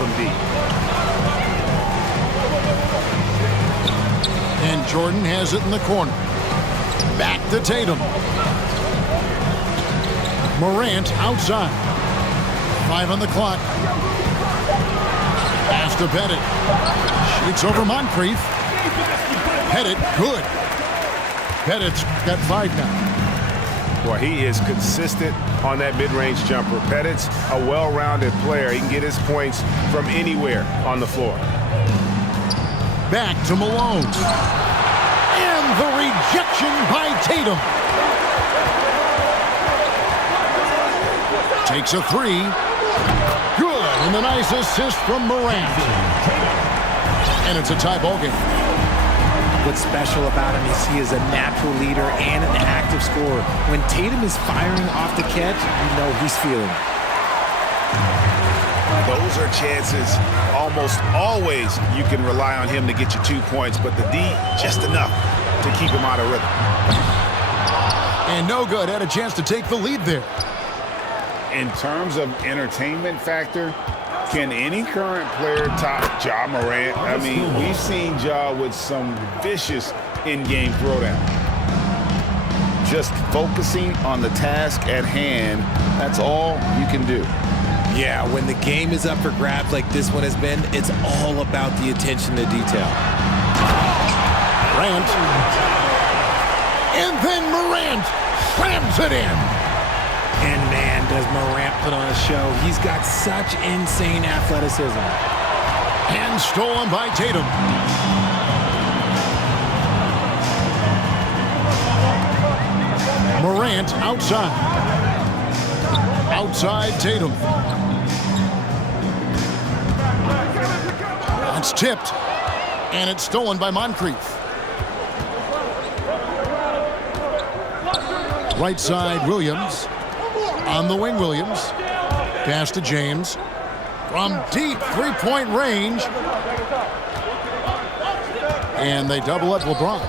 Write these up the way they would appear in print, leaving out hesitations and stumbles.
from deep. And Jordan has it in the corner. Back to Tatum. Morant outside. 5 on the clock. Pass to Pettit. Shoots over Moncrief. Pettit, good. Pettit's got 5 now. Boy, he is consistent on that mid-range jumper. Pettit's a well-rounded player. He can get his points from anywhere on the floor. Back to Malone. And the rejection by Tatum. Takes a 3. Good. And a nice assist from Morant. And it's a tie ball game. What's special about him is he is a natural leader and an active scorer. When Tatum is firing off the catch, you know he's feeling it. Those are chances almost always you can rely on him to get you 2 points, but the D, just enough to keep him out of rhythm. And no good. Had a chance to take the lead there. In terms of entertainment factor, can any current player top Ja Morant? I mean, we've seen Ja with some vicious in-game throwdown. Just focusing on the task at hand, that's all you can do. Yeah, when the game is up for grabs like this one has been, it's all about the attention to detail. Morant. And then Morant slams it in. And man, does Morant put on a show. He's got such insane athleticism. And stolen by Tatum. Morant outside. Outside Tatum. It's tipped. And it's stolen by Moncrief. Right side Williams. On the wing, Williams. Pass to James. From deep three-point range. And they double up LeBron.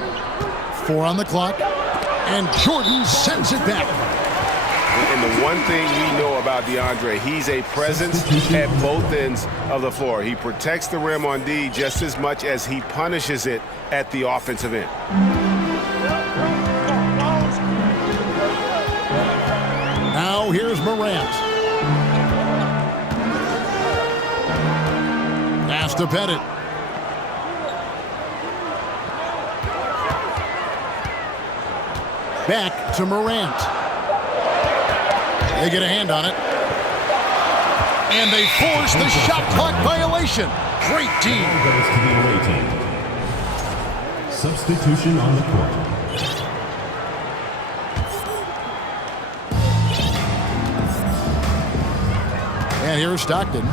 4 on the clock. And Jordan sends it back. And the one thing we know about DeAndre, he's a presence at both ends of the floor. He protects the rim on D just as much as he punishes it at the offensive end. Now here's Morant. Pass to Pettit. Back to Morant. They get a hand on it. And they force the shot clock violation. Great team. Substitution on the court. And here's Stockton.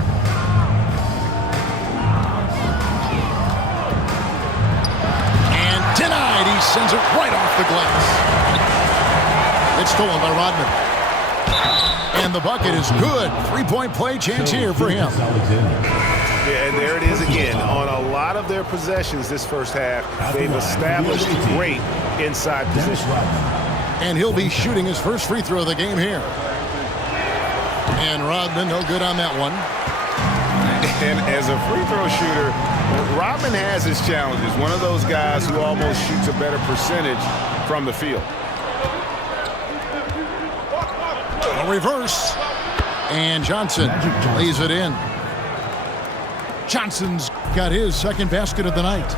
And denied. He sends it right off the glass. It's stolen by Rodman. And the bucket is good. 3-point play chance here for him. Yeah, and there it is again. On a lot of their possessions this first half, they've established great inside position. And he'll be shooting his first free throw of the game here. And Rodman, no good on that one. And as a free throw shooter, Rodman has his challenges. One of those guys who almost shoots a better percentage from the field. A reverse. And Johnson lays it in. Johnson's got his second basket of the night.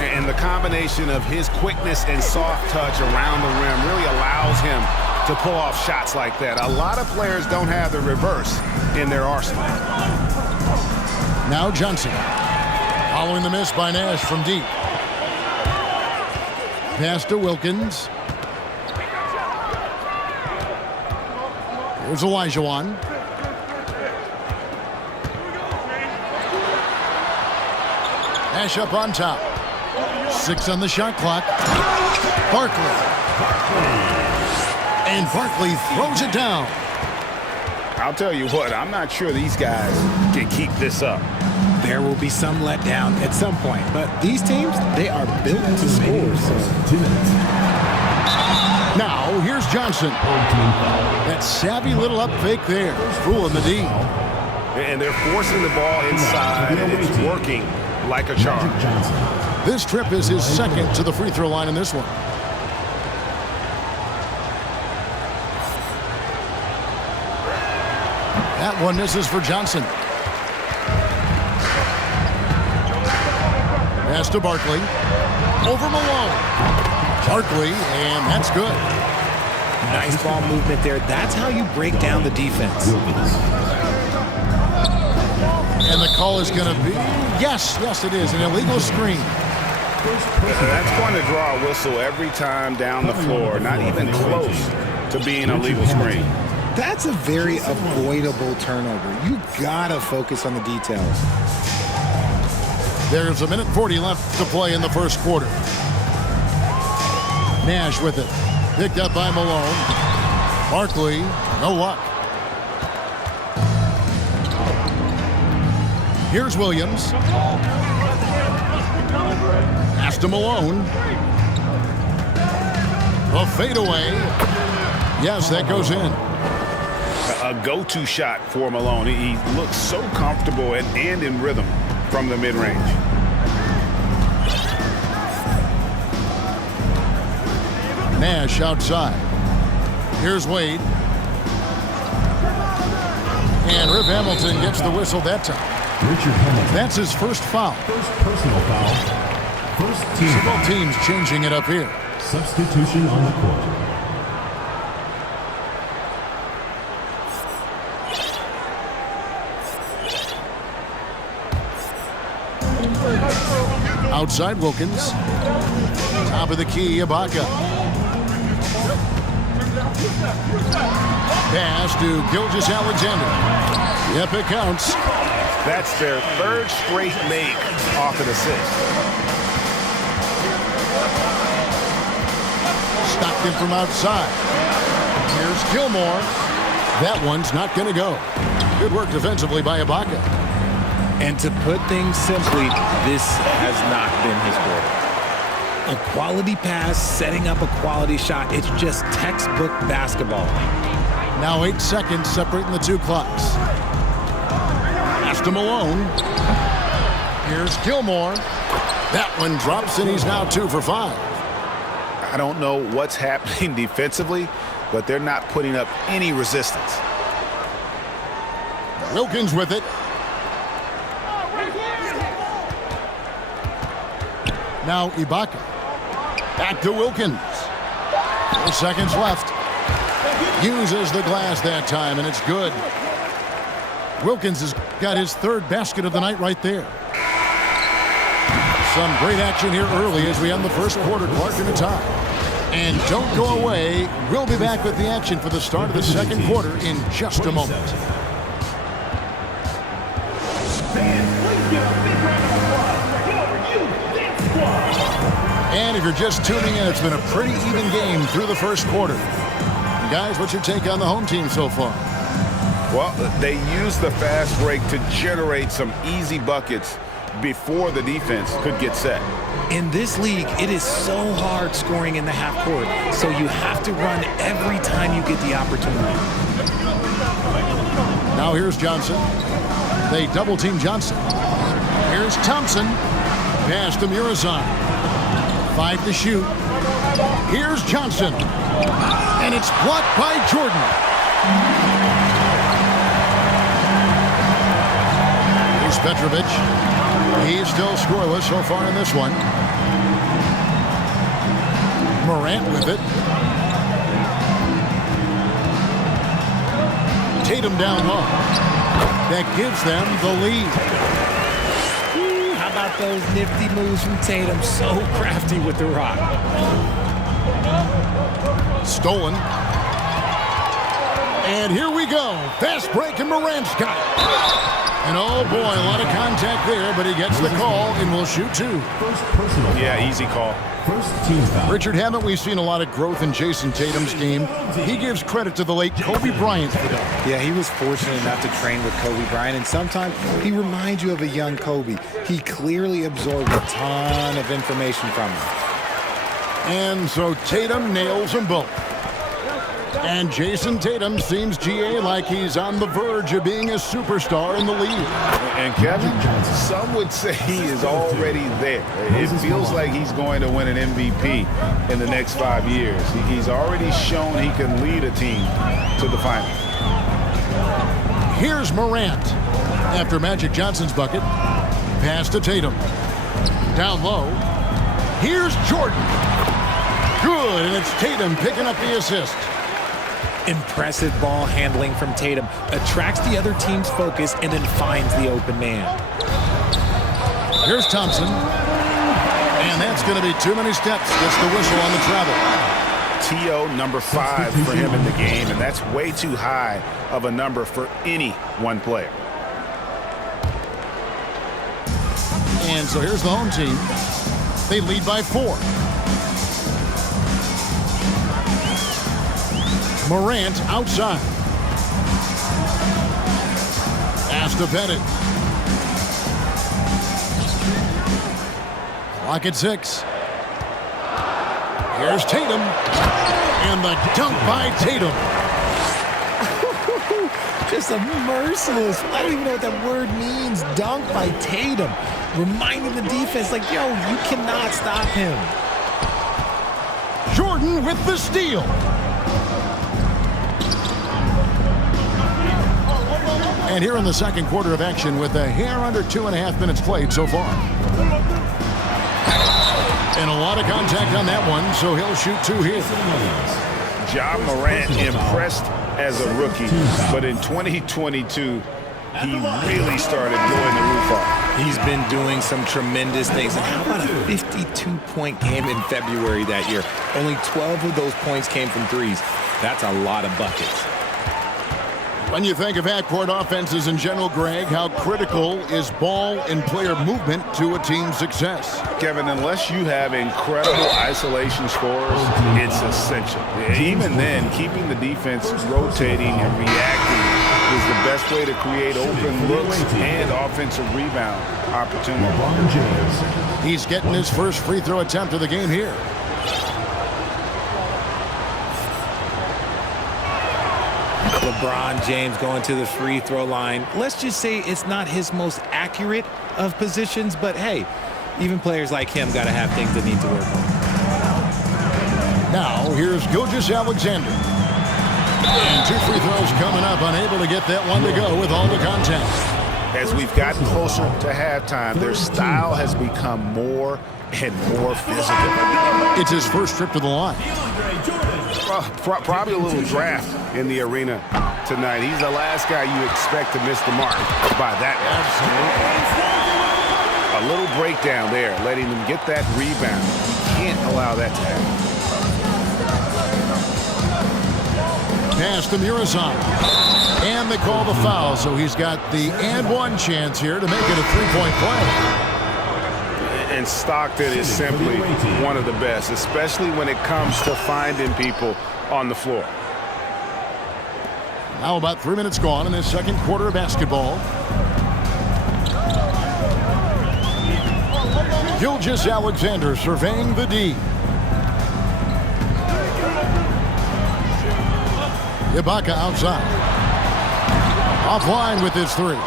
And the combination of his quickness and soft touch around the rim really allows him to pull off shots like that. A lot of players don't have the reverse in their arsenal. Now Johnson. Following the miss by Nash from deep. Pass to Wilkins. Here's Olajuwon. Nash up on top. 6 on the shot clock. Barkley. And Barkley throws it down. I'll tell you what, I'm not sure these guys can keep this up. There will be some letdown at some point, but these teams, they are built to score. So. Now, here's Johnson. That savvy little up fake there. Fooling the D. And they're forcing the ball inside, and it's working like a charm. This trip is his second to the free throw line in this one. That one misses for Johnson. Pass to Barkley. Over Malone. Barkley, and that's good. Nice ball movement there. That's how you break down the defense. And the call is going to be, yes, it is, an illegal screen. That's going to draw a whistle every time down the floor, not even close to being a legal screen. That's a very avoidable turnover. You gotta focus on the details. There's 1:40 left to play in the first quarter. Nash with it. Picked up by Malone. Barkley, no luck. Here's Williams. Pass to Malone. A fadeaway. Yes, that goes in. A go-to shot for Malone. He looks so comfortable and in rhythm from the mid-range. Nash outside. Here's Wade. And Rip Hamilton gets the whistle that time. Richard Hamilton. That's his first foul. First personal foul. First team So foul. both teams changing it up here. Substitution on the court. Outside Wilkins. Top of the key, Ibaka. Pass to Gilgeous-Alexander. Yep, it counts. That's their third straight make off an assist. Stockton from outside. Here's Gilmore. That one's not going to go. Good work defensively by Ibaka. And to put things simply, this has not been his quarter. A quality pass, setting up a quality shot. It's just textbook basketball. Now 8 seconds separating the two clocks. Pass to Malone. Here's Gilmore. That one drops, and he's now 2 for 5. I don't know what's happening defensively, but they're not putting up any resistance. Wilkins with it. Now Ibaka. Back to Wilkins. 4 seconds left. Uses the glass that time, and it's good. Wilkins has got his third basket of the night right there. Some great action here early as we end the first quarter. Clark in a tie. And don't go away. We'll be back with the action for the start of the second quarter in just a moment. And if you're just tuning in, it's been a pretty even game through the first quarter. Guys, what's your take on the home team so far? Well, they used the fast break to generate some easy buckets before the defense could get set. In this league, it is so hard scoring in the half court, so you have to run every time you get the opportunity. Now here's Johnson. They double-team Johnson. Here's Thompson. Pass to Murazan. 5 to shoot. Here's Johnson. And it's blocked by Jordan. Here's Petrovic. He's still scoreless so far in this one. Morant with it. Tatum down low. That gives them the lead. How about those nifty moves from Tatum? So crafty with the rock. Stolen. And here we go. Fast break, and Morant's got it. And oh boy, a lot of contact there, but he gets the call and will shoot 2. First personal foul. Yeah, easy call. First team foul. Richard, haven't we seen a lot of growth in Jason Tatum's game? He gives credit to the late Kobe Bryant for that. Yeah, he was fortunate enough to train with Kobe Bryant, and sometimes he reminds you of a young Kobe. He clearly absorbed a ton of information from him. And so Tatum nails them both. And Jason Tatum seems, GA, like he's on the verge of being a superstar in the league. And Kevin, some would say he is already there. It feels like he's going to win an MVP in the next 5 years. He's already shown he can lead a team to the finals. Here's Morant. After Magic Johnson's bucket, pass to Tatum. Down low. Here's Jordan. Good, and it's Tatum picking up the assist. Impressive ball handling from Tatum. Attracts the other team's focus and then finds the open man. Here's Thompson. And that's going to be too many steps. Gets the whistle on the travel. TO number 5 for him in the game, and that's way too high of a number for any one player. And so here's the home team. They lead by 4. Morant outside. Pass to Pettit. Clock at 6. Here's Tatum. And the dunk by Tatum. Just a merciless, I don't even know what that word means, dunk by Tatum. Reminding the defense, like, yo, you cannot stop him. Jordan with the steal. And here in the second quarter of action with a hair under 2.5 minutes played so far. And a lot of contact on that one, so he'll shoot 2 here. Ja Morant impressed as a rookie, but in 2022, he really started blowing the roof off. He's been doing some tremendous things. And how about a 52-point game in February that year? Only 12 of those points came from threes. That's a lot of buckets. When you think of half-court offenses in general, Greg, how critical is ball and player movement to a team's success? Kevin, unless you have incredible isolation scores, it's essential. Even then, keeping the defense rotating and reacting is the best way to create open looks and offensive rebound opportunities. He's getting his first free throw attempt of the game here. LeBron James going to the free throw line. Let's just say it's not his most accurate of positions, but hey, even players like him got to have things that need to work on. Now, here's Gilgeous-Alexander. And 2 free throws coming up, unable to get that one to go with all the contact. As we've gotten closer to halftime, their style has become more and more physical. It's his first trip to the line. Probably a little draft in the arena tonight. He's the last guy you expect to miss the mark by that much. A little breakdown there, letting them get that rebound. You can't allow that to happen. Pass to Muresan. And they call the foul, so he's got the and one chance here to make it a 3-point play. And Stockton is simply one of the best, especially when it comes to finding people on the floor. Now about 3 minutes gone in this second quarter of basketball. Gilgeous-Alexander surveying the D. Ibaka outside. Offline with his 3.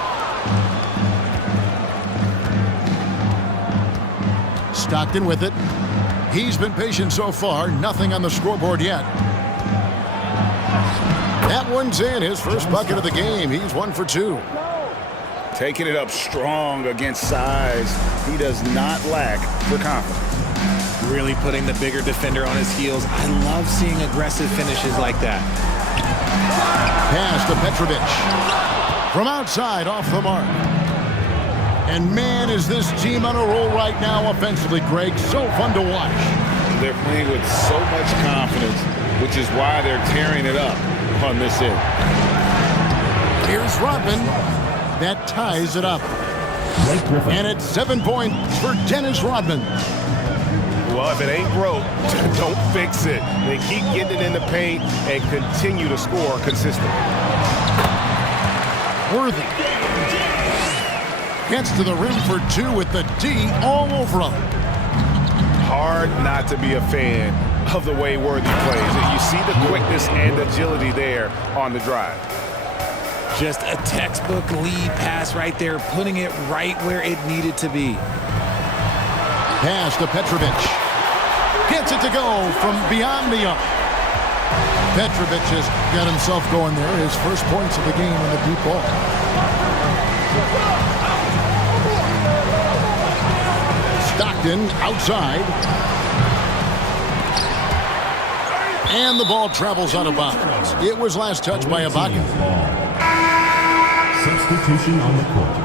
Stockton with it. He's been patient so far. Nothing on the scoreboard yet. That one's in. His first bucket of the game. He's 1 for 2. Taking it up strong against size. He does not lack for confidence. Really putting the bigger defender on his heels. I love seeing aggressive finishes like that. Pass to Petrovic. From outside, off the mark. And man, is this team on a roll right now offensively, Greg. So fun to watch. They're playing with so much confidence, which is why they're tearing it up on this end. Here's Rodman. That ties it up. And it's 7 points for Dennis Rodman. Well, if it ain't broke, don't fix it. They keep getting it in the paint and continue to score consistently. Worthy. Gets to the rim for 2 with the D all over him. Hard not to be a fan of the way Worthy plays. You see the quickness and agility there on the drive. Just a textbook lead pass right there, putting it right where it needed to be. Pass to Petrovic. Gets it to go from beyond the arc. Petrovic has got himself going there. His first points of the game on the deep ball. Stockton outside. And the ball travels out of bounds. It was last touched by Ibaka. Substitution on the court.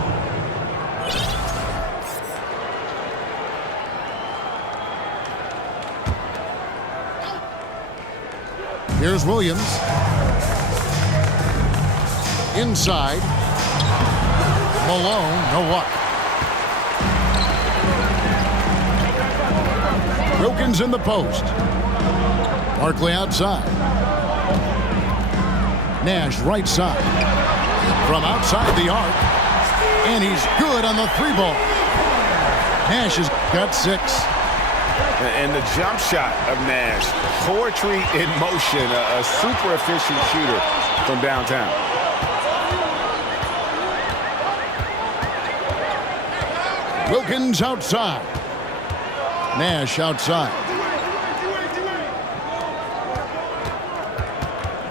Here's Williams. Inside. Malone, no luck. Wilkins in the post. Barkley outside. Nash right side. From outside the arc. And he's good on the three ball. Nash has got 6. And the jump shot of Nash, poetry in motion, a super efficient shooter from downtown. Wilkins outside. Nash outside.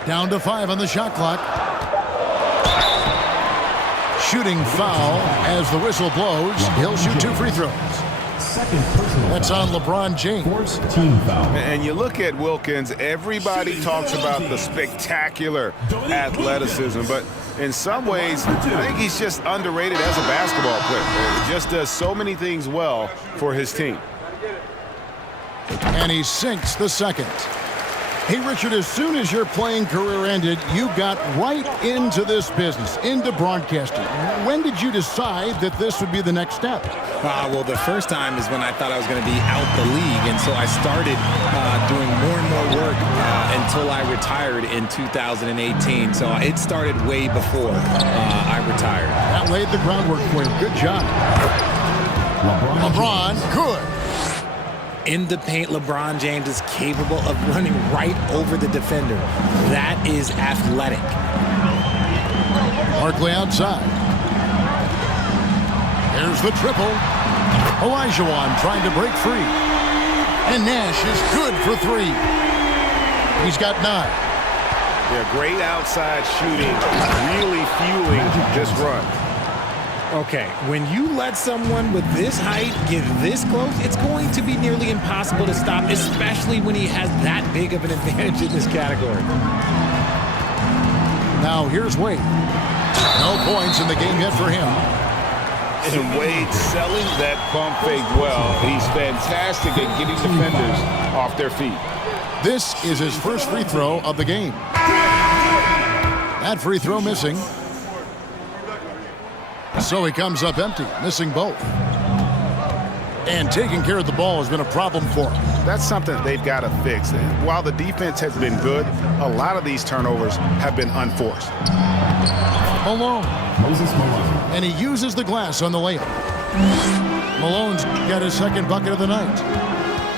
Down to 5 on the shot clock. Shooting foul as the whistle blows. He'll shoot 2 free throws. Second personal That's foul. on LeBron James. Force team foul. And you look at Wilkins, everybody talks about the spectacular athleticism, but in some ways, I think he's just underrated as a basketball player. He just does so many things well for his team. And he sinks the second. Hey, Richard, as soon as your playing career ended, you got right into this business, into broadcasting. When did you decide that this would be the next step? Well, the first time is when I thought I was going to be out the league, and so I started doing more and more work until I retired in 2018. So it started way before I retired. That laid the groundwork for you. Good job. LeBron, good. In the paint, LeBron James is capable of running right over the defender. That is athletic. Barkley outside. Here's the triple. Olajuwon trying to break free. And Nash is good for 3. He's got 9. Yeah, great outside shooting, really fueling this run. Okay, when you let someone with this height get this close, it's going to be nearly impossible to stop, especially when he has that big of an advantage in this category. Now here's Wade. No points in the game yet for him. And Wade selling that pump fake well. He's fantastic at getting defenders off their feet. This is his first free throw of the game. That free throw missing. So he comes up empty, missing both. And taking care of the ball has been a problem for him. That's something they've got to fix. While the defense has been good, a lot of these turnovers have been unforced. Malone. Moses Malone. And he uses the glass on the layup. Malone's got his second bucket of the night.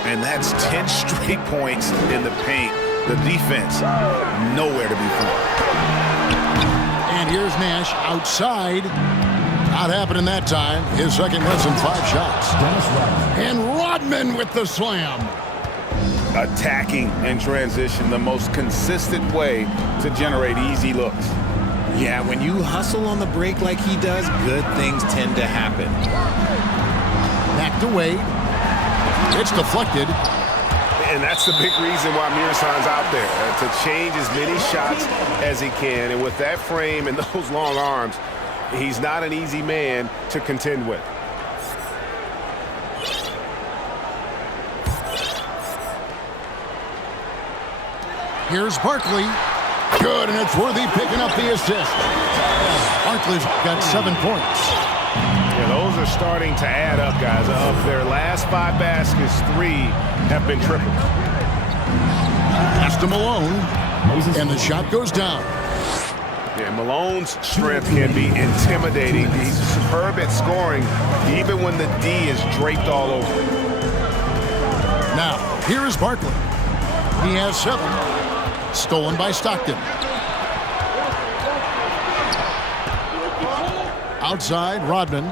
And that's 10 straight points in the paint. The defense, nowhere to be found. And here's Nash outside. Not happening that time. His second less than 5 shots. Dennis Rodman. And Rodman with the slam. Attacking in transition, the most consistent way to generate easy looks. Yeah, when you hustle on the break like he does, good things tend to happen. Back to Wade. It's deflected. And that's the big reason why Mirasan's out there, to change as many shots as he can. And with that frame and those long arms, he's not an easy man to contend with. Here's Barkley. Good, and it's Worthy picking up the assist. Barkley's got 7 points. Yeah, those are starting to add up, guys. Of their last 5 baskets, 3 have been triples. Pass to Malone. And the shot goes down. Yeah, Malone's strength can be intimidating. He's superb at scoring, even when the D is draped all over. Now, here is Barkley. He has 7. Stolen by Stockton. Outside, Rodman.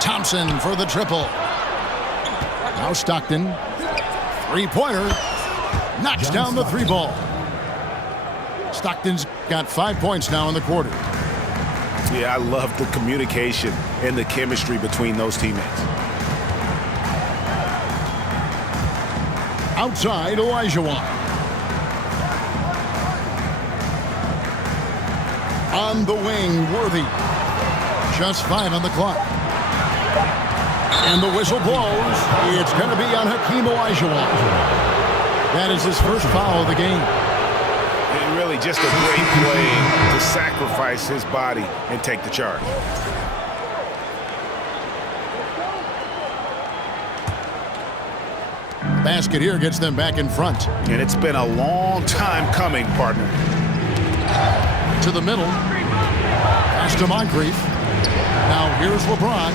Thompson for the triple. Now Stockton. Three-pointer. Knocks down the 3-ball. Stockton's got 5 points now in the quarter. Yeah, I love the communication and the chemistry between those teammates. Outside, Olajuwon. On the wing, Worthy. Just 5 on the clock. And the whistle blows. It's going to be on Hakeem Olajuwon. That is his first foul of the game. And really just a great play to sacrifice his body and take the charge. Basket here gets them back in front. And it's been a long time coming, partner. To the middle. Pass to Moncrief. Now here's LeBron.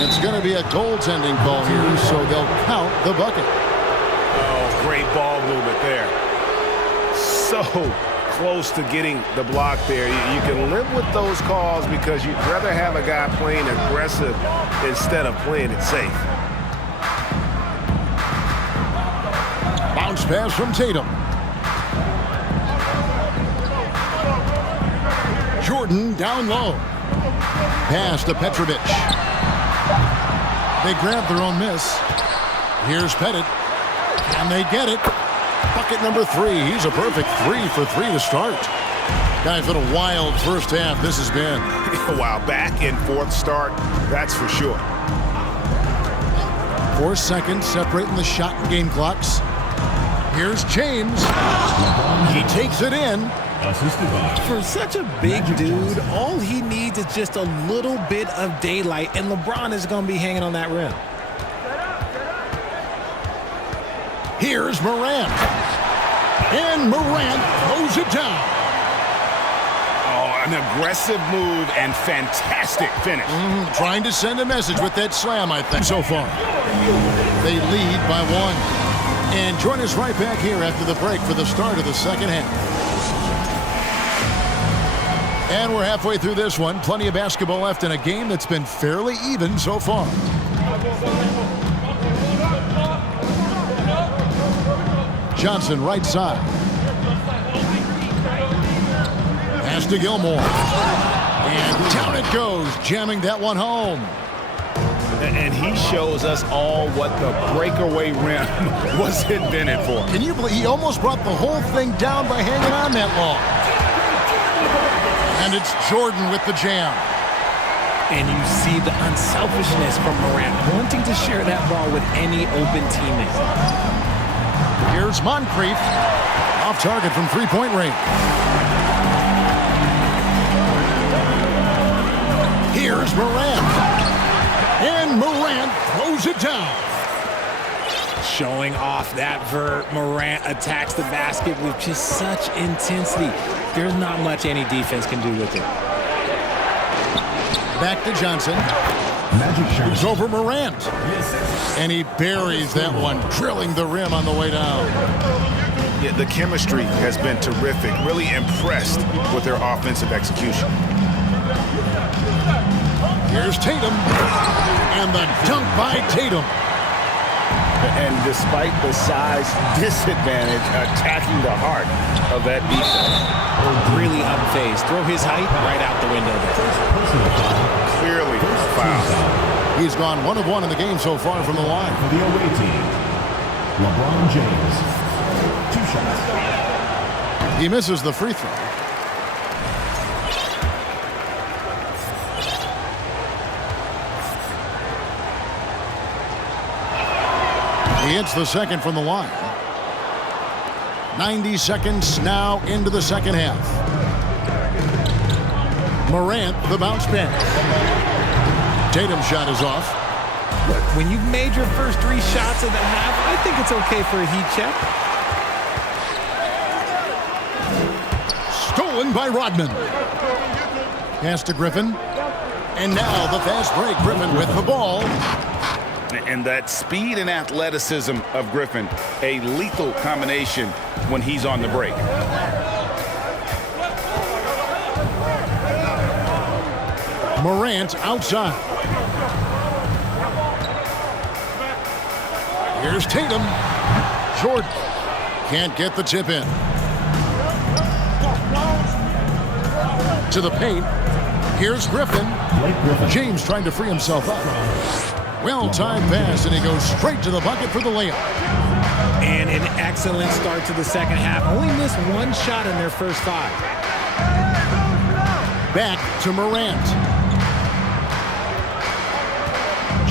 It's going to be a goaltending call here, so they'll count the bucket. Oh, great ball movement there. So close to getting the block there. You can live with those calls because you'd rather have a guy playing aggressive instead of playing it safe. Bounce pass from Tatum. Jordan down low. Pass to Petrovic. They grab their own miss. Here's Pettit. And they get it. Bucket number 3. He's a perfect 3 for 3 to start. Guys, what a wild first half this has been. Wow, back and forth start, that's for sure. 4 seconds separating the shot and game clocks. Here's James. He takes it in. Assisted by For such a big dude, all he needs is just a little bit of daylight, and LeBron is going to be hanging on that rim. Here's Morant. And Morant throws it down. Oh, an aggressive move and fantastic finish. Trying to send a message with that slam, I think, so far. They lead by 1. And join us right back here after the break for the start of the second half. And we're halfway through this one. Plenty of basketball left in a game that's been fairly even so far. Johnson, right side. Pass to Gilmore. And down it goes, jamming that one home. And he shows us all what the breakaway rim was invented for. Can you believe he almost brought the whole thing down by hanging on that long? And it's Jordan with the jam. And you see the unselfishness from Morant, wanting to share that ball with any open teammate. Here's Moncrief. Off target from three-point range. Here's Morant. And Morant throws it down. Showing off that vert, Morant attacks the basket with just such intensity. There's not much any defense can do with it. Back to Johnson. Magic shot. It's over Morant. And he buries that one, drilling the rim on the way down. Yeah, the chemistry has been terrific. Really impressed with their offensive execution. Here's Tatum. And the dunk by Tatum. And despite the size disadvantage, attacking the heart of that defense. Really unfazed. Throw his height right out the window there. Clearly foul. He's gone 1 of 1 in the game so far from the line. For the away team, LeBron James. 2 shots. He misses the free throw. He hits the second from the line. 90 seconds now into the second half. Morant, the bounce pass. Tatum's shot is off. Look, when you've made your first 3 shots of the half, I think it's okay for a heat check. Stolen by Rodman. Pass to Griffin. And now the fast break. Griffin with the ball. And that speed and athleticism of Griffin, a lethal combination when he's on the break. Morant outside. Here's Tatum. Jordan can't get the tip in. To the paint. Here's Griffin. James trying to free himself up. Well-timed pass, and he goes straight to the bucket for the layup. And an excellent start to the second half. Only missed one shot in their first 5. Back to Morant.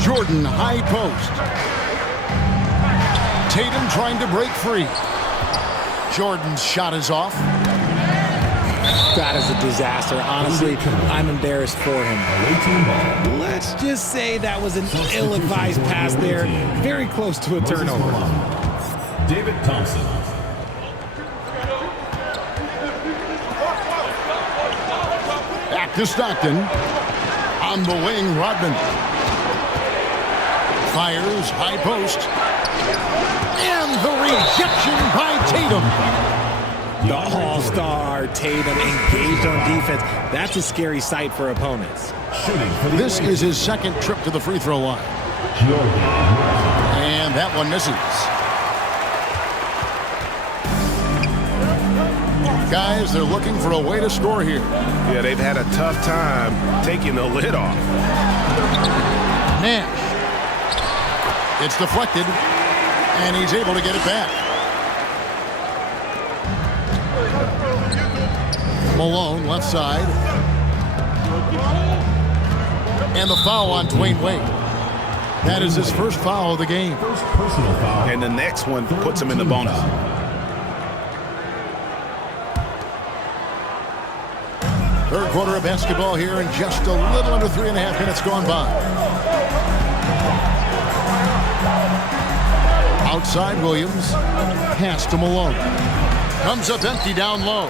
Jordan high post. Tatum trying to break free. Jordan's shot is off. That is a disaster. Honestly, I'm embarrassed for him. Let's just say that was an ill-advised pass there. Very close to a turnover. David Thompson. Back to Stockton. On the wing, Rodman. Fires, high post. And the rejection by Tatum. The all-star Tatum engaged on defense. That's a scary sight for opponents. This is his second trip to the free throw line. And that one misses. Guys, they're looking for a way to score here. Yeah, they've had a tough time taking the lid off. Nash. It's deflected, and he's able to get it back. Malone, left side. And the foul on Dwayne Wade. That is his first foul of the game. And the next one puts him in the bonus. Third quarter of basketball here, and just a little under 3.5 minutes gone by. Outside Williams. Pass to Malone. Comes up empty down low.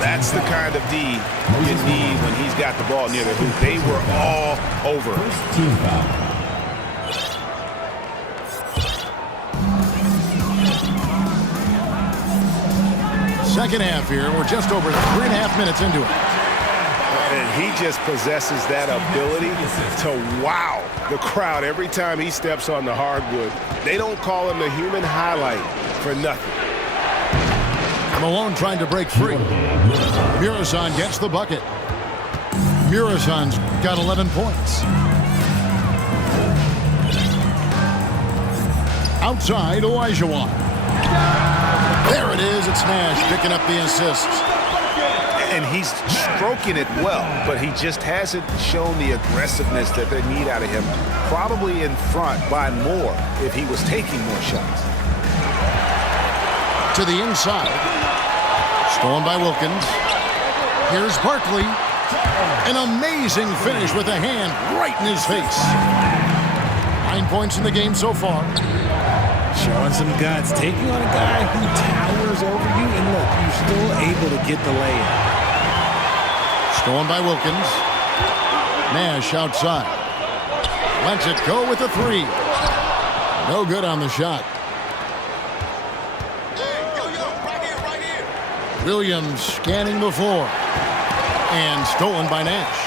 That's the kind of D you need when he's got the ball near the hoop. They were all over. Team foul. Second half here. We're just over 3.5 minutes into it. And he just possesses that ability to wow the crowd every time he steps on the hardwood. They don't call him the human highlight for nothing. Malone trying to break free. Murazan gets the bucket. Murazan's got 11 points. Outside, Olajuwon. There it is. It's Nash picking up the assist. And he's stroking it well, but he just hasn't shown the aggressiveness that they need out of him. Probably in front by more if he was taking more shots. To the inside. Stolen by Wilkins. Here's Barkley. An amazing finish with a hand right in his face. 9 points in the game so far. Showing some guts. Taking on a guy who towers over you. And look, you're still able to get the layup. Stolen by Wilkins. Nash outside. Lets it go with a 3. No good on the shot. Williams scanning the floor. And stolen by Nash.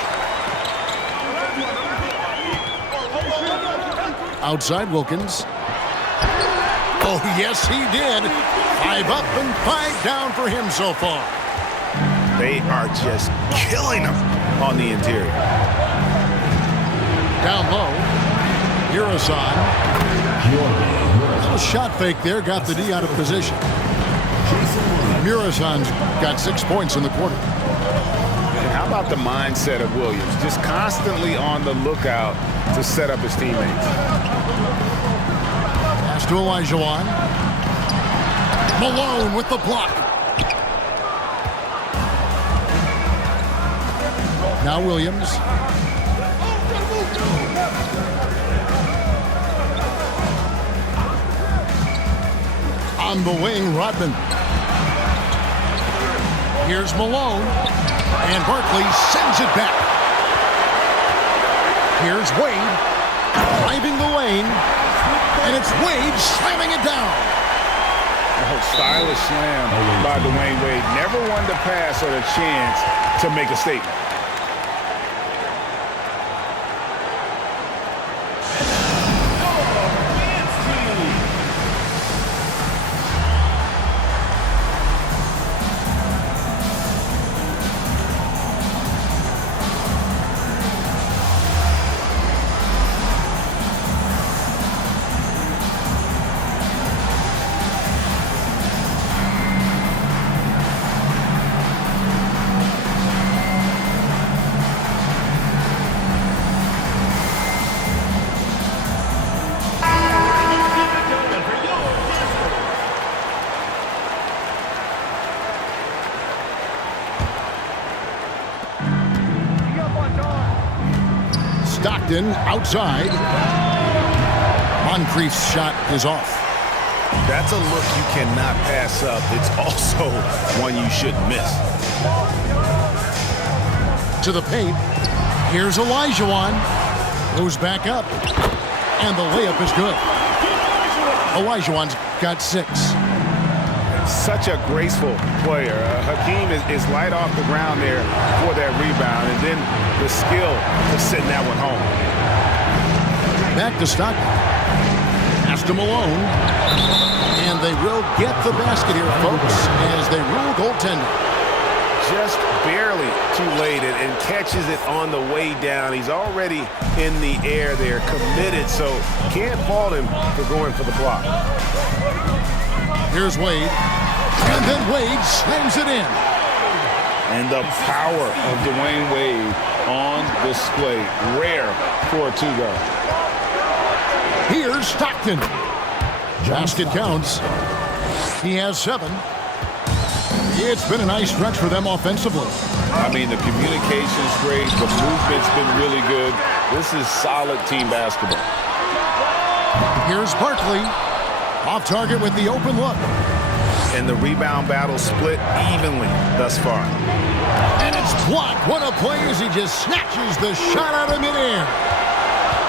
Outside Wilkins. Oh, yes, he did. 5 up and 5 down for him so far. They are just killing him on the interior. Down low. Murazan. A shot fake there. Got the D out of position. Murazan's got 6 points in the quarter. And how about the mindset of Williams? Just constantly on the lookout to set up his teammates. Pass to Olajuwon. Malone with the block. Now Williams. On the wing, Rodman. Here's Malone. And Barkley sends it back. Here's Wade. driving the lane, and it's Wade slamming it down. Oh, stylish slam by Dwayne Wade. Never wanted to pass or a chance to make a statement. Stockton outside. Moncrief's shot is off. That's a look you cannot pass up. It's also one you shouldn't miss. To the paint. Here's Olajuwon. Goes back up. And the layup is good. Olajuwon's got 6. Such a graceful player. Hakeem is light off the ground there for that rebound, and then the skill to send that one home. Back to Stockton. Pass to Malone. And they will get the basket here, folks, as they rule goaltending. Just barely too late and catches it on the way down. He's already in the air there, committed, so can't fault him for going for the block. Here's Wade. And then Wade slams it in. And the power of Dwayne Wade on display. Rare for a two-guard. Here's Stockton. Basket counts. He has 7. It's been a nice stretch for them offensively. I mean, the communication's great. The movement's been really good. This is solid team basketball. Here's Barkley. Off target with the open look. And the rebound battle split evenly thus far. And it's blocked. What a play as he just snatches the shot out of midair.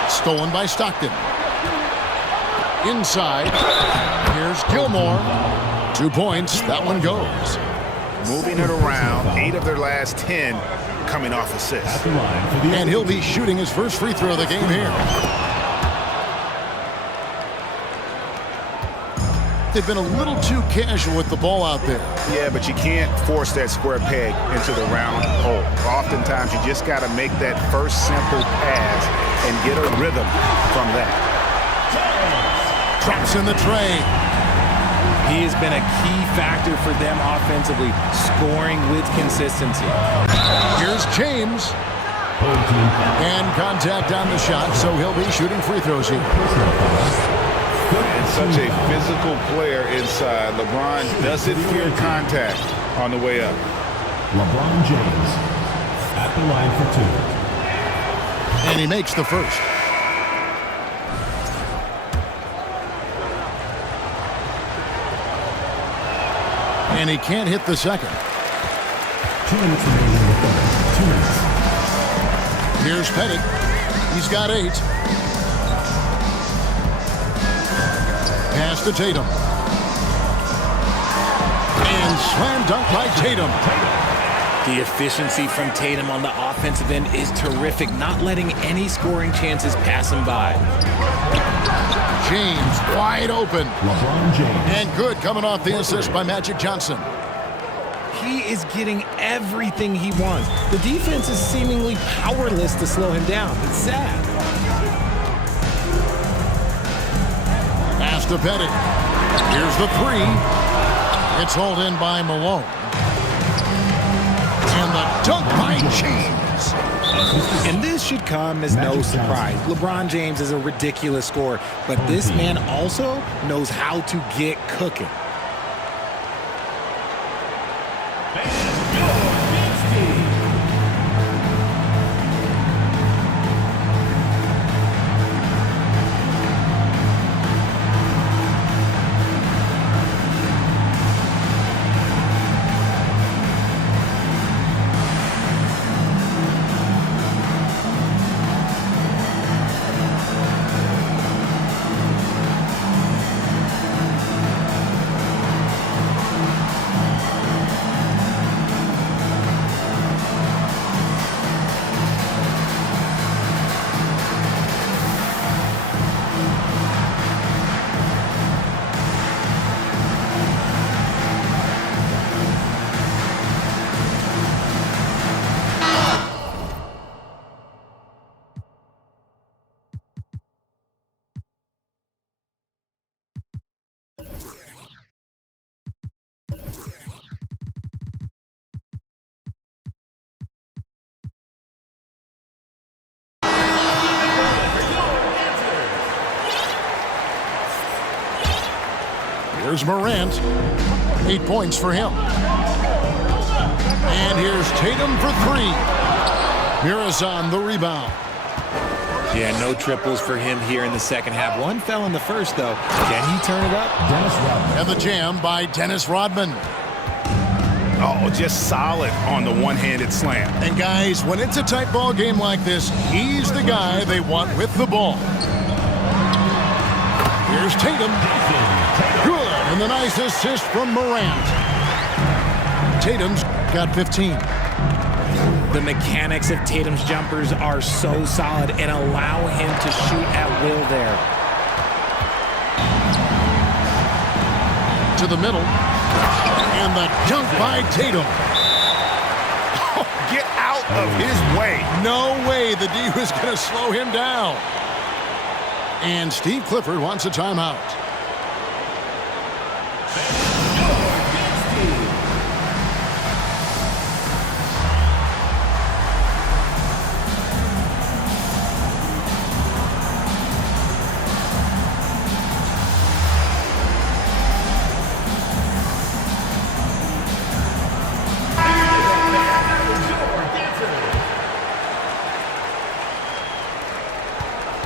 Stolen by Stockton. Inside. Here's Gilmore. 2 points. That one goes. Moving it around. 8 of their last 10 coming off assists. And he'll be shooting his first free throw of the game here. They've been a little too casual with the ball out there. Yeah, but you can't force that square peg into the round hole. Oftentimes, you just got to make that first simple pass and get a rhythm from that. Drops in the tray. He has been a key factor for them offensively, scoring with consistency. Here's James. And contact on the shot, so he'll be shooting free throws here. And such a physical player inside. LeBron doesn't fear contact on the way up. LeBron James at the line for 2. And he makes the first. And he can't hit the second. 2 minutes remaining in the third. 2 minutes. Here's Pettit. He's got 8. Pass to Tatum. And slam dunk by Tatum. The efficiency from Tatum on the offensive end is terrific, not letting any scoring chances pass him by. James wide open. LeBron James. And good coming off the assist by Magic Johnson. He is getting everything he wants. The defense is seemingly powerless to slow him down. It's sad. Pass to Pettit. Here's the 3. It's hauled in by Malone. And the dunk by James. And this should come as no surprise. LeBron James is a ridiculous scorer, but this man also knows how to get cooking. Here's Morant. 8 points for him. And here's Tatum for 3. Mirazon the rebound. Yeah, no triples for him here in the second half. One fell in the first, though. Can he turn it up? Dennis Rodman. And the jam by Dennis Rodman. Oh, just solid on the one-handed slam. And guys, when it's a tight ball game like this, he's the guy they want with the ball. Here's Tatum. Good. And the nice assist from Morant. Tatum's got 15. The mechanics of Tatum's jumpers are so solid and allow him to shoot at will there. To the middle. And the dunk by Tatum. Oh, get out of his way. No way the D was going to slow him down. And Steve Clifford wants a timeout.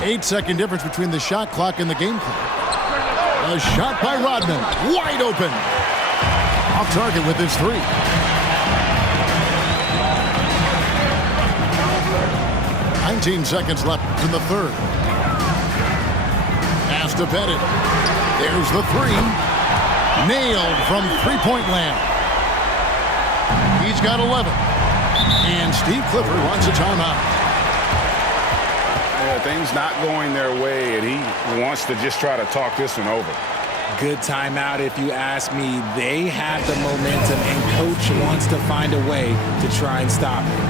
Eight-second difference between the shot clock and the game clock. A shot by Rodman. Wide open. Off target with his 3. "19 seconds left in the third. Pass to Pettit. There's the 3. Nailed from three-point land. He's got 11. And Steve Clifford wants a timeout. Things not going their way, and he wants to just try to talk this one over. Good timeout if you ask me. They have the momentum, and Coach wants to find a way to try and stop it.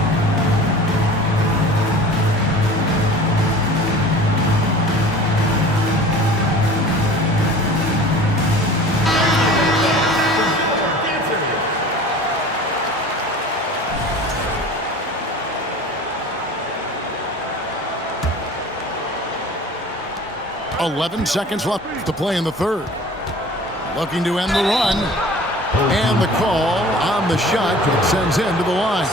"11 seconds left to play in the third. Looking to end the run. And the call on the shot that sends him to the line.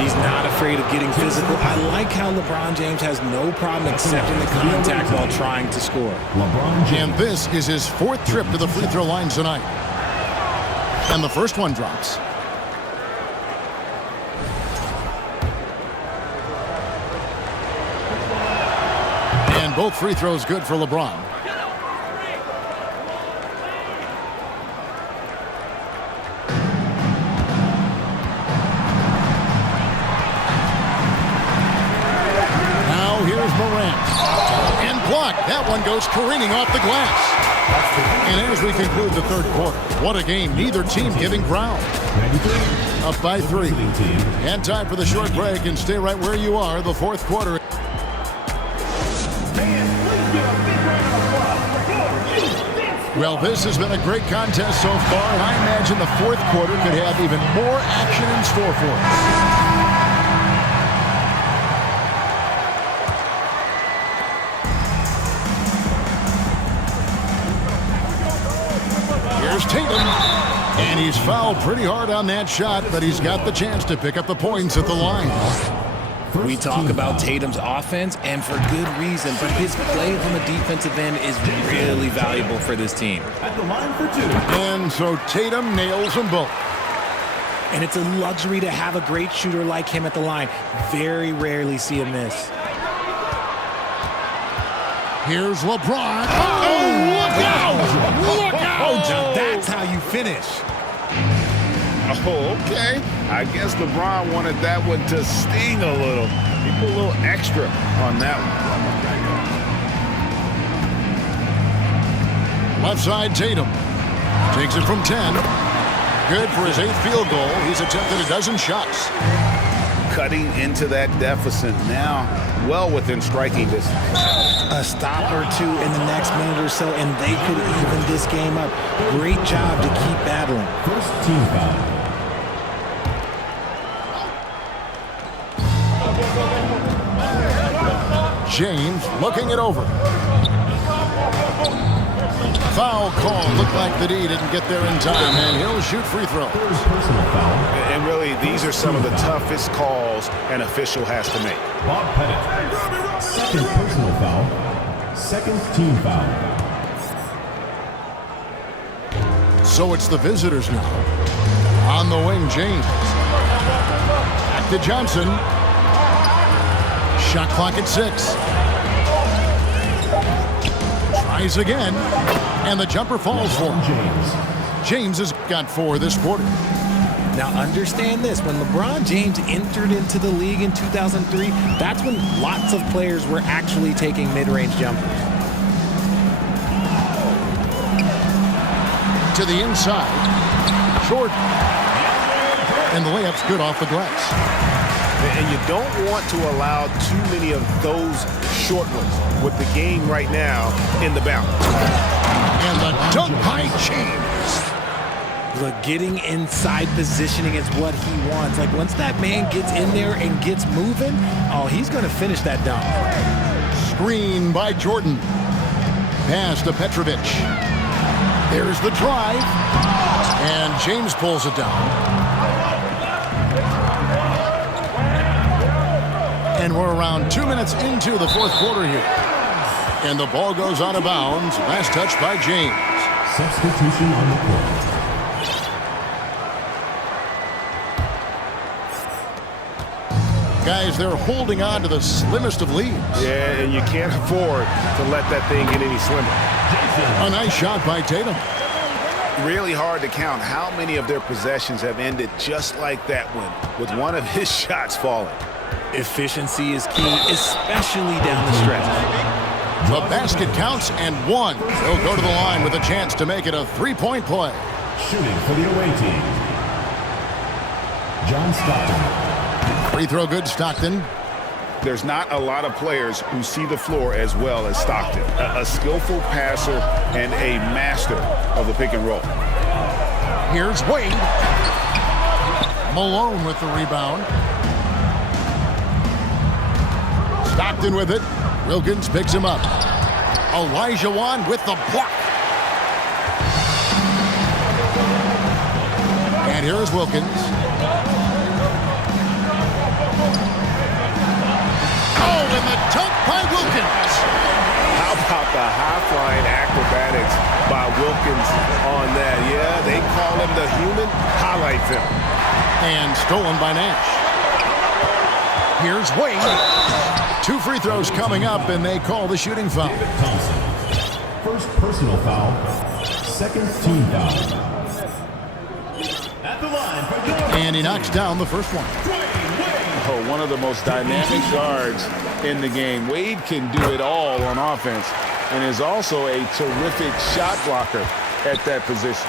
He's not afraid of getting physical. I like how LeBron James has no problem accepting the contact while trying to score. LeBron James. And this is his 4th trip to the free throw line tonight. And the first one drops. And both free throws good for LeBron. Now here's Morant. And blocked. That one goes careening off the glass. And as we conclude the third quarter, what a game. Neither team giving ground. Up by 3. And time for the short break, and stay right where you are. The fourth quarter. Well, this has been a great contest so far, and I imagine the fourth quarter could have even more action in store for us. Here's Tatum, and he's fouled pretty hard on that shot, but he's got the chance to pick up the points at the line. We talk about Tatum's offense, and for good reason, but his play on the defensive end is really valuable for this team. At the line for 2. And so Tatum nails them both. And it's a luxury to have a great shooter like him at the line. Very rarely see him miss. Here's LeBron. Oh, look out! Look out! Now that's how you finish. Oh, okay. I guess LeBron wanted that one to sting a little. He put a little extra on that one. Left side, Tatum. Takes it from 10. Good for his 8th field goal. He's attempted a dozen shots. Cutting into that deficit now, well within striking distance. A stop or two in the next minute or so, and they could even this game up. Great job to keep battling. First team foul. James looking it over. Foul call. Looked like the D didn't get there in time, and he'll shoot free throw. First personal foul. And really, these are some of the toughest calls an official has to make. Bob Pettit. Second personal foul. Second team foul. So it's the visitors now. On the wing, James. Back to Johnson. Shot clock at 6. Tries again, and the jumper falls for him. James has got 4 this quarter. Now understand this, when LeBron James entered into the league in 2003, that's when lots of players were actually taking mid-range jumpers. To the inside. Short. And the layup's good off the glass. And you don't want to allow too many of those short ones with the game right now in the balance. And the dunk by James. Look, getting inside positioning is what he wants. Like, once that man gets in there and gets moving, oh, he's going to finish that dunk. Screen by Jordan. Pass to Petrovic. There's the drive. And James pulls it down. And we're around 2 minutes into the fourth quarter here. And the ball goes out of bounds. Last touch by James. Substitution on the court. Guys, they're holding on to the slimmest of leads. Yeah, and you can't afford to let that thing get any slimmer. A nice shot by Tatum. Really hard to count how many of their possessions have ended just like that one, with one of his shots falling. Efficiency is key, especially down the stretch. The basket counts and 1. He'll go to the line with a chance to make it a 3-point play. Shooting for the away team. John Stockton. Free throw good, Stockton. There's not a lot of players who see the floor as well as Stockton. A skillful passer and a master of the pick and roll. Here's Wade. Malone with the rebound. Stockton with it. Wilkins picks him up. Olajuwon with the block. And here's Wilkins. Oh, and the dunk by Wilkins. How about the high-flying acrobatics by Wilkins on that? Yeah, they call him the human highlight film. And stolen by Nash. Here's Wade. 2 free throws coming up, and they call the shooting foul. David Thompson. First personal foul. Second team foul. At the line for And he knocks down the first one. Oh, one of the most dynamic guards in the game. Wade can do it all on offense and is also a terrific shot blocker at that position.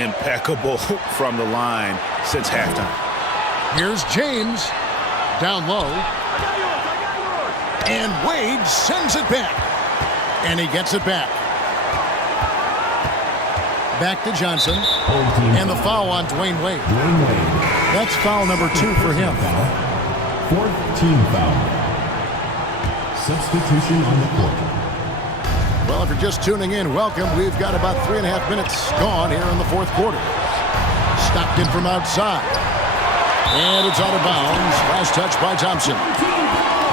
Impeccable from the line since halftime. Here's James. Down low. And Wade sends it back. And he gets it back. Back to Johnson. And the foul on Dwayne Wade. That's foul number 2 for him. Fourth team foul. Substitution on the court. Well, if you're just tuning in, welcome. We've got about 3.5 minutes gone here in the fourth quarter. Stockton from outside. And it's out of bounds. Last touch by Thompson.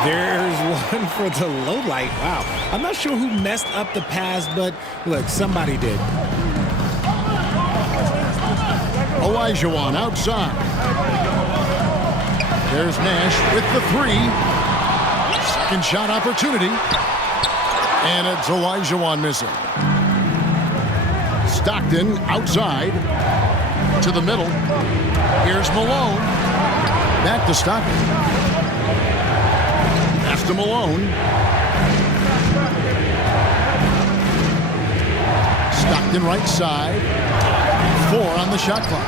There's one for the low light. Wow. I'm not sure who messed up the pass, but look, somebody did. Olajuwon outside. There's Nash with the 3. Second shot opportunity. And it's Olajuwon missing. Stockton outside. To the middle. Here's Malone. Back to Stockton. Pass to Malone. Stockton right side. 4 on the shot clock.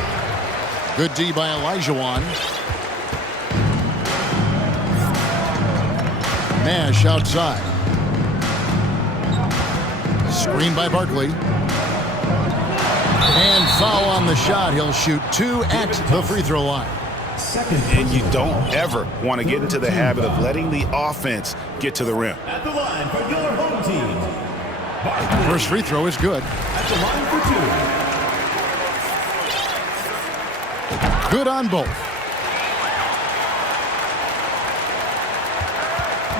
Good D by Olajuwon. Nash outside. Screen by Barkley. And foul on the shot. He'll shoot 2 at the free throw line. And you don't ever want to get into the habit of letting the offense get to the rim. At the line for your home team. First free throw is good. At the line for two. Good on both.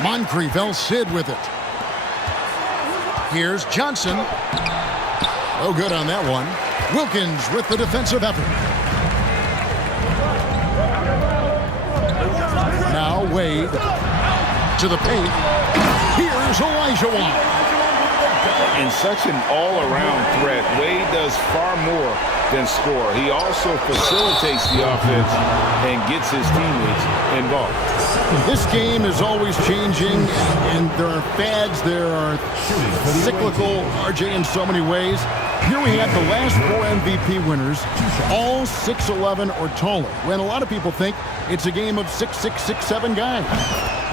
Moncrief El-Cid with it. Here's Johnson. Oh, good on that one. Wilkins with the defensive effort. Now Wade to the paint. Here's Elijah. And such an all-around threat. Wade does far more than score. He also facilitates the offense and gets his teammates involved. This game is always changing, and there are fads, there are cyclical, RJ, in so many ways. Here we have the last 4 MVP winners, all 6'11" or taller, when a lot of people think it's a game of 6'6", 6'7" guys.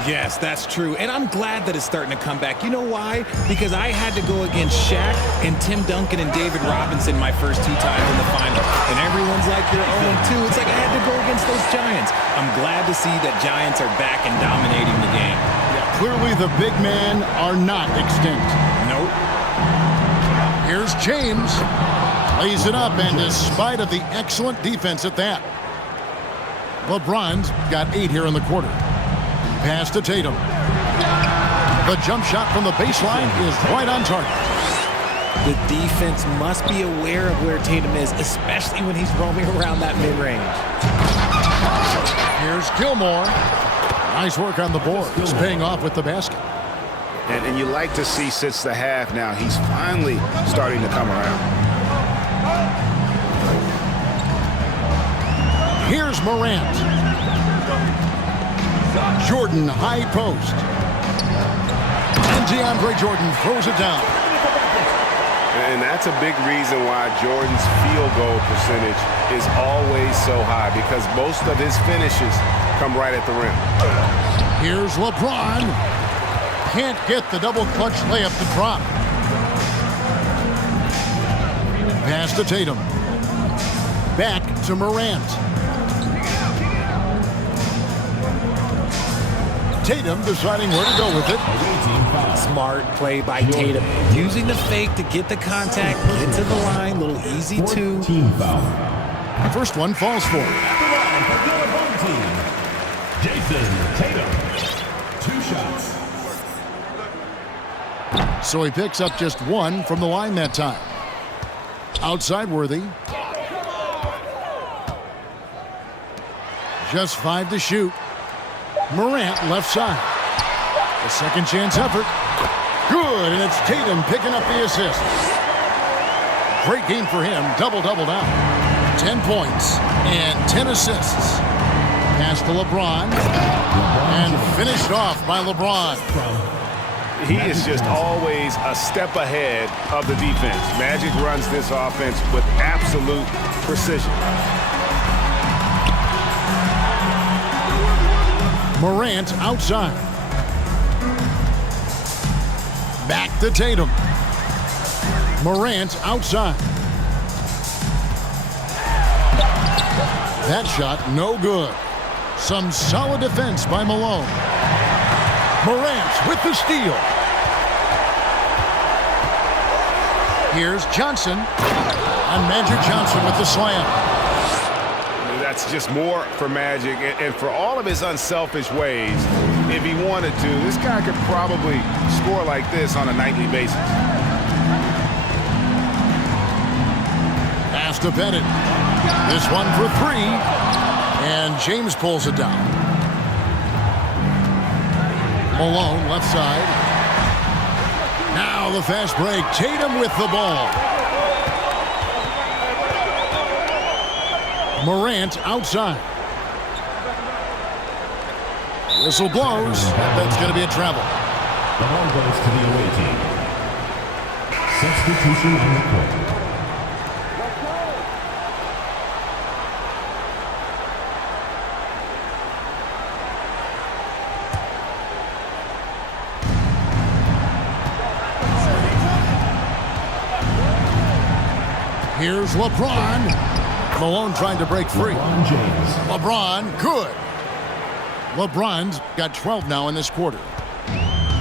Yes, that's true. And I'm glad that it's starting to come back. You know why? Because I had to go against Shaq and Tim Duncan and David Robinson my first 2 times in the final. And everyone's like, you're 0-2. It's like I had to go against those Giants. I'm glad to see that Giants are back and dominating the game. Yeah, clearly the big men are not extinct. Nope. Here's James. Lays it up, and despite of the excellent defense at that, LeBron's got 8 here in the quarter. Pass to Tatum. The jump shot from the baseline is right on target. The defense must be aware of where Tatum is, especially when he's roaming around that mid-range. Here's Gilmore. Nice work on the board. He's paying off with the basket. And you like to see since the half now, he's finally starting to come around. Here's Morant. Jordan, high post. And DeAndre Jordan throws it down. And that's a big reason why Jordan's field goal percentage is always so high, because most of his finishes come right at the rim. Here's LeBron. Can't get the double clutch layup to drop. Pass to Tatum. Back to Morant. Tatum deciding where to go with it. Smart play by Tatum. Using the fake to get the contact, get to the line, little easy two. Team foul. First one falls for. Jason Tatum. 2 shots. So he picks up just 1 from the line that time. Outside Worthy. Just 5 to shoot. Morant left side. A second chance effort. Good, and it's Tatum picking up the assist. Great game for him. Double-double now. 10 points and 10 assists. Pass to LeBron. And finished off by LeBron. He is just always a step ahead of the defense. Magic runs this offense with absolute precision. Morant outside. Back to Tatum. Morant outside. That shot no good. Some solid defense by Malone. Morant with the steal. Here's Johnson. And Magic Johnson with the slam. That's just more for Magic, and for all of his unselfish ways, if he wanted to, this guy could probably score like this on a nightly basis. Pass to Bennett. This one for 3. And James pulls it down. Malone, left side. Now the fast break. Tatum with the ball. Morant outside. Whistle blows. That's going to be a travel. The ball goes to the away team. Substitution on the court. Here's LeBron. Malone trying to break free. LeBron James. LeBron, good. LeBron's got 12 now in this quarter.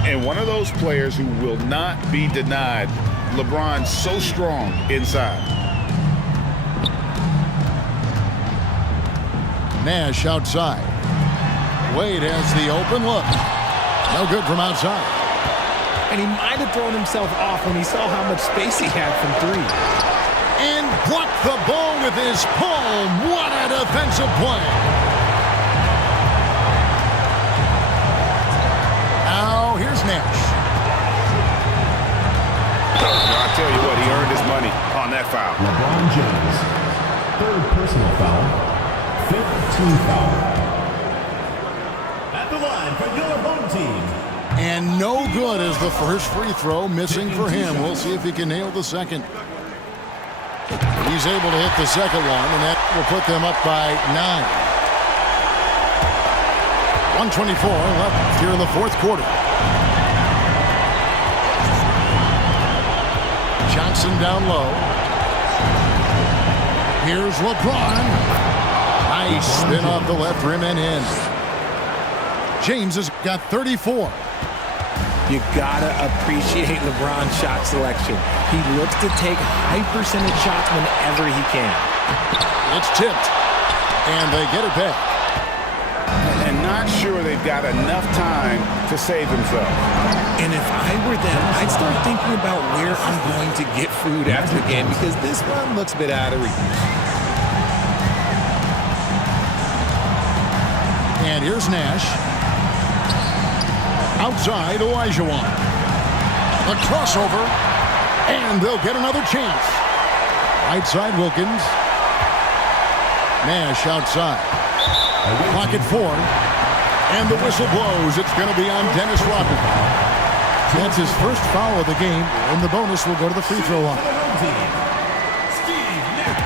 And one of those players who will not be denied. LeBron's so strong inside. Nash outside. Wade has the open look. No good from outside. And he might have thrown himself off when he saw how much space he had from three. And blocked the ball with his palm. What a defensive play. Now here's Nash. I'll tell you what, he earned his money on that foul. LeBron James, third personal foul, fifth team foul. At the line for your home team. And no good as the first free throw missing for him. We'll see if he can nail the second. He's able to hit the second one, and that will put them up by 9. 1:24 left here in the fourth quarter. Johnson down low. Here's LeBron. Nice spin off the left rim and in. James has got 34. You gotta appreciate LeBron's shot selection. He looks to take high percentage shots whenever he can. It's tipped, and they get it back. And not sure they've got enough time to save themselves. And if I were them, I'd start thinking about where I'm going to get food after the game because this one looks a bit out of reach. And here's Nash. Outside, Olajuwon. A crossover, and they'll get another chance. Right side, Wilkins. Nash outside. Clock at 4. And the whistle blows. It's going to be on Dennis Rodman. That's his first foul of the game, and the bonus will go to the free throw line.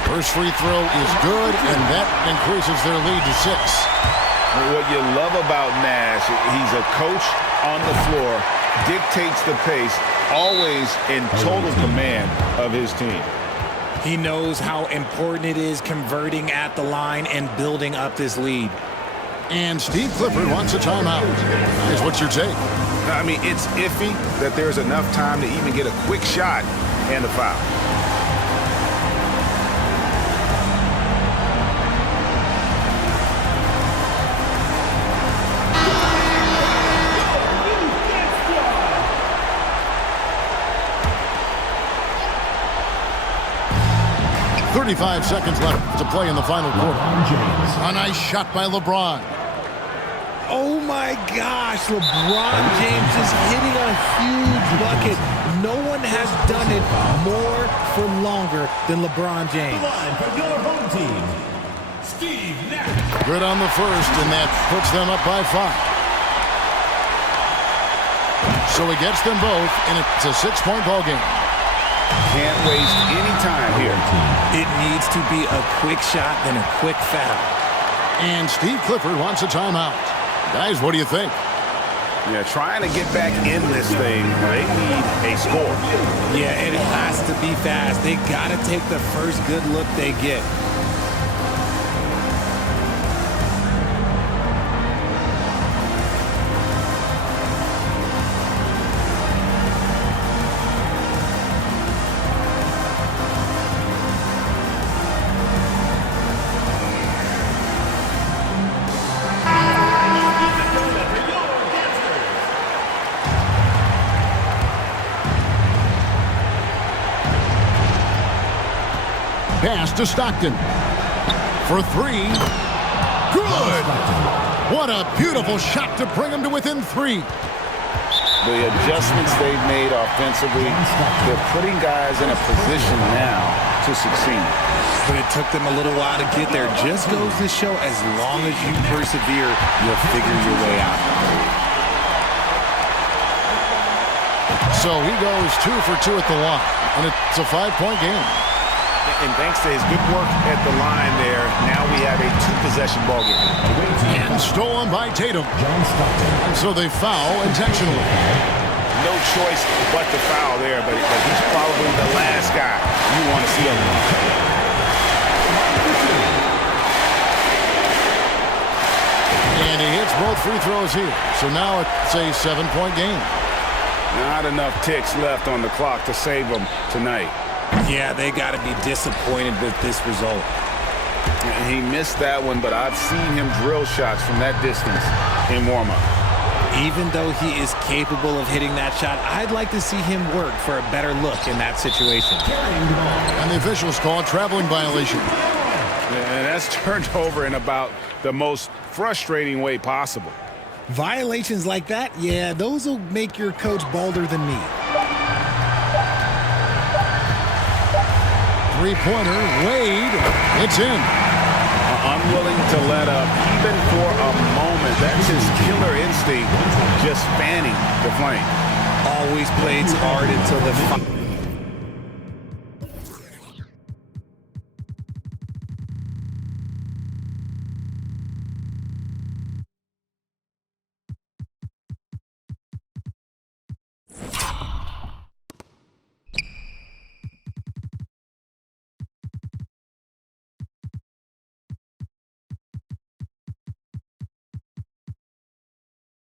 First free throw is good, and that increases their lead to 6. What you love about Nash, he's a coach on the floor, dictates the pace, always in total command of his team. He knows how important it is converting at the line and building up this lead. And Steve Clifford wants a timeout. Guys, what's your take? I mean, it's iffy that there's enough time to even get a quick shot and a foul. .35 seconds left to play in the final quarter. A nice shot by LeBron. Oh my gosh, LeBron James is hitting a huge bucket. No one has done it more for longer than LeBron James. Good on the first, and that puts them up by 5. So he gets them both, and it's a 6-point ball game. Can't waste any time here. It needs to be a quick shot, then a quick foul. And Steve Clifford wants a timeout. Guys, what do you think? Yeah, trying to get back in this thing, they need a score. Yeah, and it has to be fast. They got to take the first good look they get. Pass to Stockton. For 3. Good! What a beautiful shot to bring them to within 3. The adjustments they've made offensively, they're putting guys in a position now to succeed. But it took them a little while to get there. Just goes to show as long as you persevere, you'll figure your way out. So he goes 2 for 2 at the line, and it's a 5-point game. And thanks to his good work at the line there, now we have a 2-possession ball game. And stolen by Tatum. And so they foul intentionally. No choice but to foul there, but he's probably the last guy you want to see on the line. And he hits both free throws here. So now it's a 7-point game. Not enough ticks left on the clock to save him tonight. Yeah, they got to be disappointed with this result. And he missed that one, but I've seen him drill shots from that distance in warm-up. Even though he is capable of hitting that shot, I'd like to see him work for a better look in that situation. And the officials call a traveling violation. And that's turned over in about the most frustrating way possible. Violations like that, yeah, those will make your coach bolder than me. Three-pointer, Wade, it's in. Unwilling to let up even for a moment. That's his killer instinct, just fanning the flame. Always plays hard until the